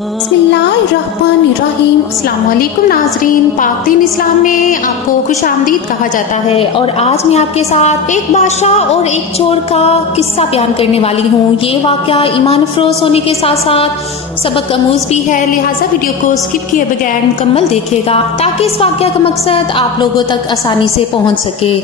बिस्मिल्लाहिर्रहमानिर्रहीम। अस्सलाम वालेकुम नाज़रीन, पाक दीन इस्लाम में आपको खुश आमदीद कहा जाता है। और आज मैं आपके साथ एक बादशाह और एक चोर का किस्सा बयान करने वाली हूँ। ये वाक़या ईमान अफरोज़ होने के साथ साथ सबक आमूज़ भी है, लिहाजा वीडियो को स्किप किए बगैर मुकम्मल देखिएगा ताकि इस वाक़या का मकसद आप लोगों तक आसानी से पहुँच सके।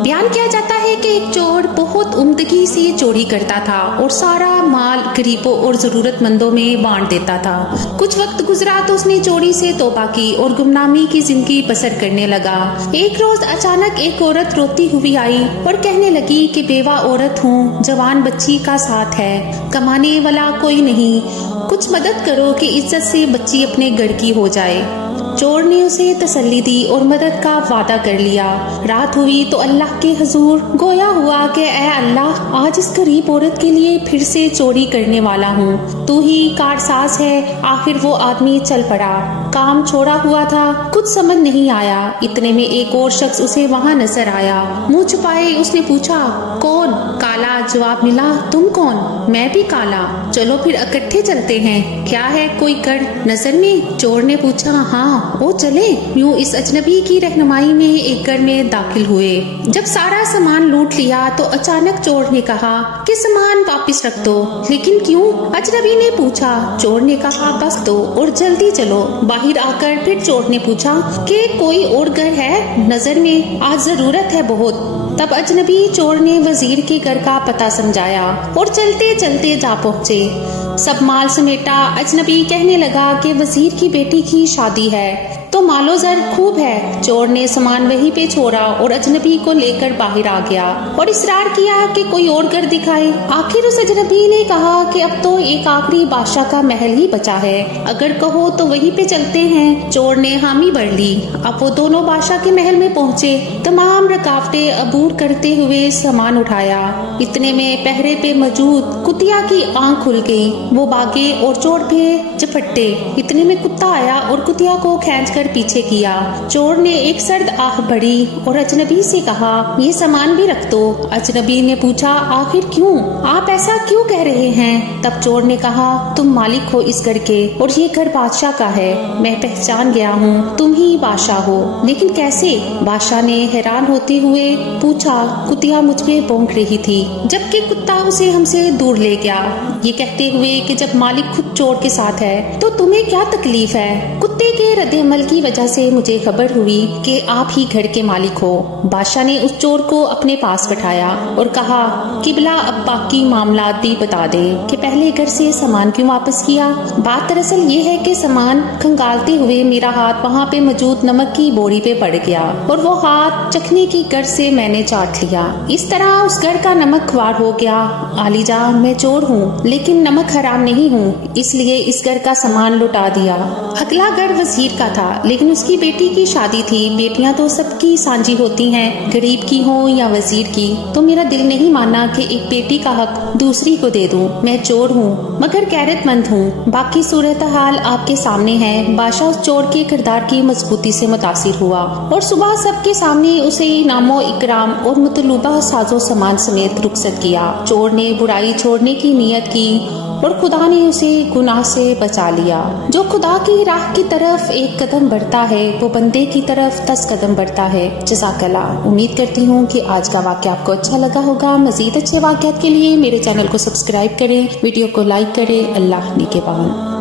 बयान किया जाता है कि एक चोर बहुत उम्दगी से चोरी करता था और सारा माल गरीबों और जरूरतमंदों में बांट देता था। कुछ वक्त गुजरा तो उसने चोरी से तौबा की और गुमनामी की जिंदगी बसर करने लगा। एक रोज अचानक एक औरत रोती हुई आई और कहने लगी कि बेवा औरत हूँ, जवान बच्ची का साथ है, कमाने वाला कोई नहीं, कुछ मदद करो कि इज्जत से बच्ची अपने घर की हो जाए। चोर ने उसे तसल्ली दी और मदद का वादा कर लिया। रात हुई तो अल्लाह के हुजूर गोया हुआ कि ऐ अल्लाह, आज इस गरीब औरत के लिए फिर से चोरी करने वाला हूँ, तू ही कारसाज है। आखिर वो आदमी चल पड़ा। काम छोड़ा हुआ था, कुछ समझ नहीं आया। इतने में एक और शख्स उसे वहाँ नजर आया। मुंह छुपाए उसने पूछा, कौन? काला जवाब मिला। तुम कौन? मैं भी काला। चलो फिर इकट्ठे चलते हैं। क्या है, कोई कर नजर में? चोर ने पूछा। हाँ, वो चले। यूं इस अजनबी की रहनुमाई में एक घर में दाखिल हुए। जब सारा सामान लूट लिया तो अचानक चोर ने कहा कि सामान वापस रख दो। लेकिन क्यों? अजनबी ने पूछा। चोर ने कहा, बस दो और जल्दी चलो। बाहर आकर फिर चोर ने पूछा कि कोई और घर है नजर में, आज जरूरत है बहुत। तब अजनबी चोर ने वजीर के घर का पता समझाया और चलते चलते जा पहुँचे। सब माल समेटा। अजनबी कहने लगा कि वजीर की बेटी की शादी है तो मालो जर खूब है। चोर ने सामान वहीं पे छोड़ा और अजनबी को लेकर बाहर आ गया और इसरार किया कि कोई और घर दिखाए। आखिर उस अजनबी ने कहा कि अब तो एक आखिरी बादशाह का महल ही बचा है, अगर कहो तो वहीं पे चलते हैं। चोर ने हामी भर ली। अब वो दोनों बादशाह के महल में पहुँचे। तमाम रुकावटें अबूर करते हुए सामान उठाया। इतने में पहरे पे मौजूद कुतिया की आंख खुल गई। वो भागे और चोर पे झपटे। इतने में कुत्ता आया और कुतिया को खींच कर पीछे किया। चोर ने एक सर्द आह भरी और अजनबी से कहा, ये सामान भी रख दो। अजनबी ने पूछा, आखिर क्यों? आप ऐसा क्यों कह रहे हैं? तब चोर ने कहा, तुम मालिक हो इस घर के और ये घर बादशाह का है। मैं पहचान गया हूँ, तुम ही बादशाह हो। लेकिन कैसे? बादशाह ने हैरान होते हुए पूछा। कुतिया मुझ पे भौंक रही थी जबकि कुत्ता उसे हमसे दूर ले गया, ये कहते हुए कि जब मालिक खुद चोर के साथ है तो तुम्हें क्या तकलीफ है? कुत्ते के रद्द-ए-अमल की वजह से मुझे खबर हुई कि आप ही घर के मालिक हो। बादशाह ने उस चोर को अपने पास बैठाया और कहा, किबला अब बाकी मामला भी बता दे कि पहले घर से सामान क्यों वापस किया। बात दरअसल ये है कि सामान खंगालते हुए मेरा हाथ वहाँ पे मौजूद नमक की बोरी पे पड़ गया और वो हाथ चखने की गर से मैंने चाट लिया। इस तरह उस घर का नमक ख्वार हो गया। आलीजा, मैं चोर हूँ लेकिन नमक हराम नहीं हूँ, इसलिए इस घर का सामान लुटा दिया। अगला घर वजीर का था लेकिन उसकी बेटी की शादी थी। बेटियां तो सबकी सांझी होती हैं, गरीब की हो या वजीर की। तो मेरा दिल नहीं माना कि एक बेटी का हक दूसरी को दे दूं। मैं चोर हूँ मगर गैरतमंद हूँ। बाकी सूरत हाल आपके सामने है। बादशाह उस चोर के किरदार की मजबूती से मुतासिर हुआ और सुबह सबके सामने उसे इनामो इकराम और मतलूबा साजो सामान समेत रुखसत किया। चोर ने बुराई छोड़ने की नियत की और खुदा ने उसे गुनाह से बचा लिया। जो खुदा की राह की तरफ एक कदम बढ़ता है वो बंदे की तरफ 10 कदम बढ़ता है। जज़ाकल्लाह। उम्मीद करती हूँ कि आज का वाक़या आपको अच्छा लगा होगा। मजीद अच्छे वाक़यात के लिए मेरे चैनल को सब्सक्राइब करें, वीडियो को लाइक करें। अल्लाह निगहबान।